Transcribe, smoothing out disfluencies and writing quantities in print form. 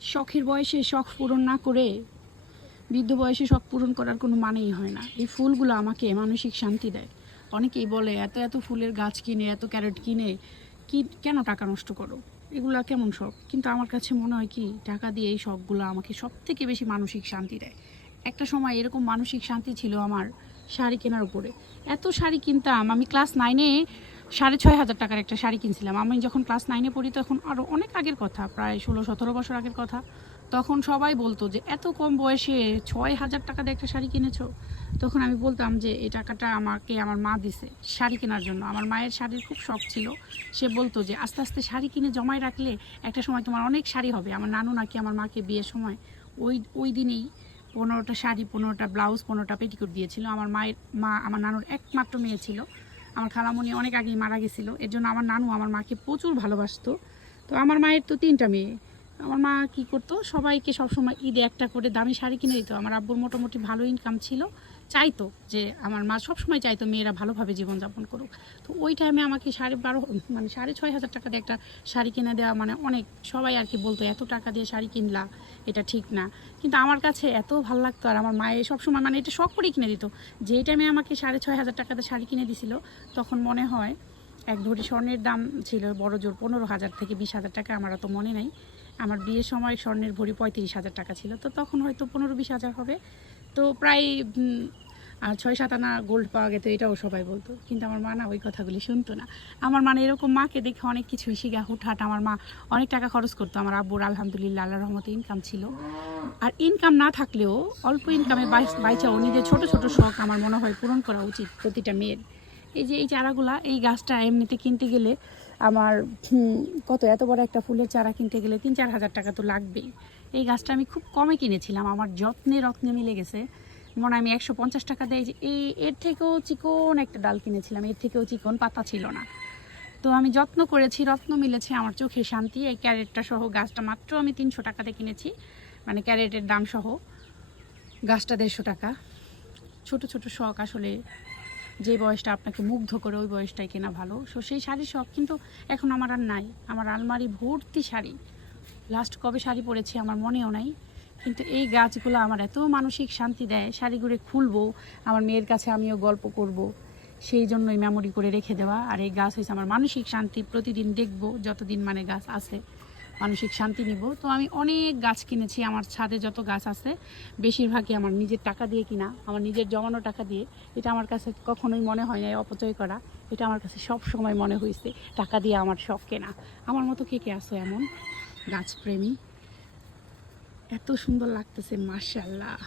শখের বয়সে শখ পূরণ না করে বৃদ্ধ বয়সে শখ পূরণ করার কোনো মানেই হয় না। এই ফুলগুলো আমাকে মানসিক শান্তি দেয়। অনেকেই বলে এত এত ফুলের গাছ কিনে, এত ক্যারেট কিনে কি কেন টাকা নষ্ট করো, এগুলো কেমন শখ? কিন্তু আমার কাছে মনে হয় কি, টাকা দিয়ে এই শখগুলো আমাকে সব থেকে বেশি মানসিক শান্তি দেয়। একটা সময় এরকম মানসিক শান্তি ছিল আমার শাড়ি কেনার উপরে। এত শাড়ি কিনতাম, আমি ক্লাস 9-এ 6,500 টাকার একটা শাড়ি কিনছিলাম। আমি যখন ক্লাস 9-এ পড়ি তখন আরও অনেক আগের কথা, প্রায় 16-17 বছর আগের কথা। তখন সবাই বলতো যে এত কম বয়সে 6,000 টাকা দিয়ে একটা শাড়ি কিনেছো। তখন আমি বলতাম যে এই টাকাটা আমাকে আমার মা দিছে শাড়ি কেনার জন্য। আমার মায়ের শাড়ির খুব শখ ছিল। সে বলতো যে আস্তে আস্তে শাড়ি কিনে জমায় রাখলে একটা সময় তোমার অনেক শাড়ি হবে। আমার নানু নাকি আমার মাকে বিয়ের সময় ওই দিনেই 15টা শাড়ি, 15টা ব্লাউজ, 15টা পেটিকোট দিয়েছিল। আমার মা আমার নানুর একমাত্র মেয়ে ছিল। আমার খালামণি অনেক আগেই মারা গেছিলো, এর জন্য আমার নানু আমার মাকে প্রচুর ভালোবাসতো। তো আমার মায়ের তো 3টা মেয়ে। আমার মা কি করতো, সবাইকে সবসময় ঈদে একটা করে দামি শাড়ি কিনে দিত। আমার আব্বুর মোটামুটি ভালো ইনকাম ছিল, চাইতো যে আমার মা সবসময় চাইতো মেয়েরা ভালোভাবে জীবনযাপন করুক। তো ওই টাইমে আমাকে 6,500 টাকা দিয়ে একটা শাড়ি কিনে দেওয়া মানে অনেক। সবাই আর কি বলতো এত টাকা দিয়ে শাড়ি কিনলা, এটা ঠিক না। কিন্তু আমার কাছে এত ভালো লাগতো। আর আমার মায়ের সবসময় মানে এটা শখ করেই কিনে দিত। যেই টাইমে আমাকে 6,500 টাকাতে শাড়ি কিনে দিছিল, তখন মনে হয় এক ভরি স্বর্ণের দাম ছিল বড় জোর 15,000 থেকে 20,000 টাকা, আমার অত মনে নেই। আমার বিয়ের সময় স্বর্ণের ভরি 35,000 টাকা ছিল, তো তখন হয়তো 15-20,000 হবে। তো প্রায় 6-7 আনা গোল্ড পাওয়া গেতো, এটাও সবাই বলতো। কিন্তু আমার মা না ওই কথাগুলি শুনতো না। আমার মানে এরকম মাকে দেখে অনেক কিছু শিখা হুটহাট আমার মা অনেক টাকা খরচ করতো। আমার আব্বুর আলহামদুলিল্লাহ আল্লাহর রহমতে ইনকাম ছিল। আর ইনকাম না থাকলেও অল্প ইনকামে বাইচাও নিজের ছোট ছোট শখ আমার মনে হয় পূরণ করা উচিত প্রতিটা মেয়ের। এই যে এই চারাগুলা, এই গাছটা এমনিতে কিনতে গেলে আমার কত, এত বড় একটা ফুলের চারা কিনতে গেলে 3-4 হাজার টাকা তো লাগবেই। এই গাছটা আমি খুব কমে কিনেছিলাম, আমার যত্নে রত্নে মিলে গেছে। মনে হয় আমি 150 টাকা দেয় যে এর থেকেও চিকন একটা ডাল কিনেছিলাম, এর থেকেও চিকন, পাতা ছিল না। তো আমি যত্ন করেছি, রত্ন মিলেছে, আমার চোখে শান্তি। এই ক্যারেটটা সহ গাছটা মাত্র আমি 300 টাকাতে কিনেছি, মানে ক্যারেটের দাম সহ। গাছটা 150 টাকা। ছোট ছোট শখ আসলে যে বয়সটা আপনাকে মুগ্ধ করে ওই বয়সটাই কেনা ভালো। সো সেই শাড়ির শখ কিন্তু এখন আমার আর নাই। আমার আলমারি ভর্তি শাড়ি, লাস্ট কবে শাড়ি পরেছি আমার মনেও নাই। কিন্তু এই গাছগুলো আমার এত মানসিক শান্তি দেয়, শাড়িগুলো খুলবো, আমার মেয়ের কাছে আমিও গল্প করব, সেই জন্যই মেমোরি করে রেখে দেওয়া। আর এই গাছ হয়েছে আমার মানসিক শান্তি, প্রতিদিন দেখব যতদিন মানে গাছ আছে মানসিক শান্তি নিব। তো আমি অনেক গাছ কিনেছি, আমার ছাদে যত গাছ আছে বেশিরভাগই আমার নিজের টাকা দিয়ে কিনা, আমার নিজের জমানো টাকা দিয়ে। এটা আমার কাছে কখনোই মনে হয় না অপচয় করা, এটা আমার কাছে সব সময় মনে হয়েছে টাকা দিয়ে আমার শখ কেনা। আমার মতো কে কে আসো এমন গাছপ্রেমী? এত সুন্দর লাগতেছে, মাশাআল্লাহ।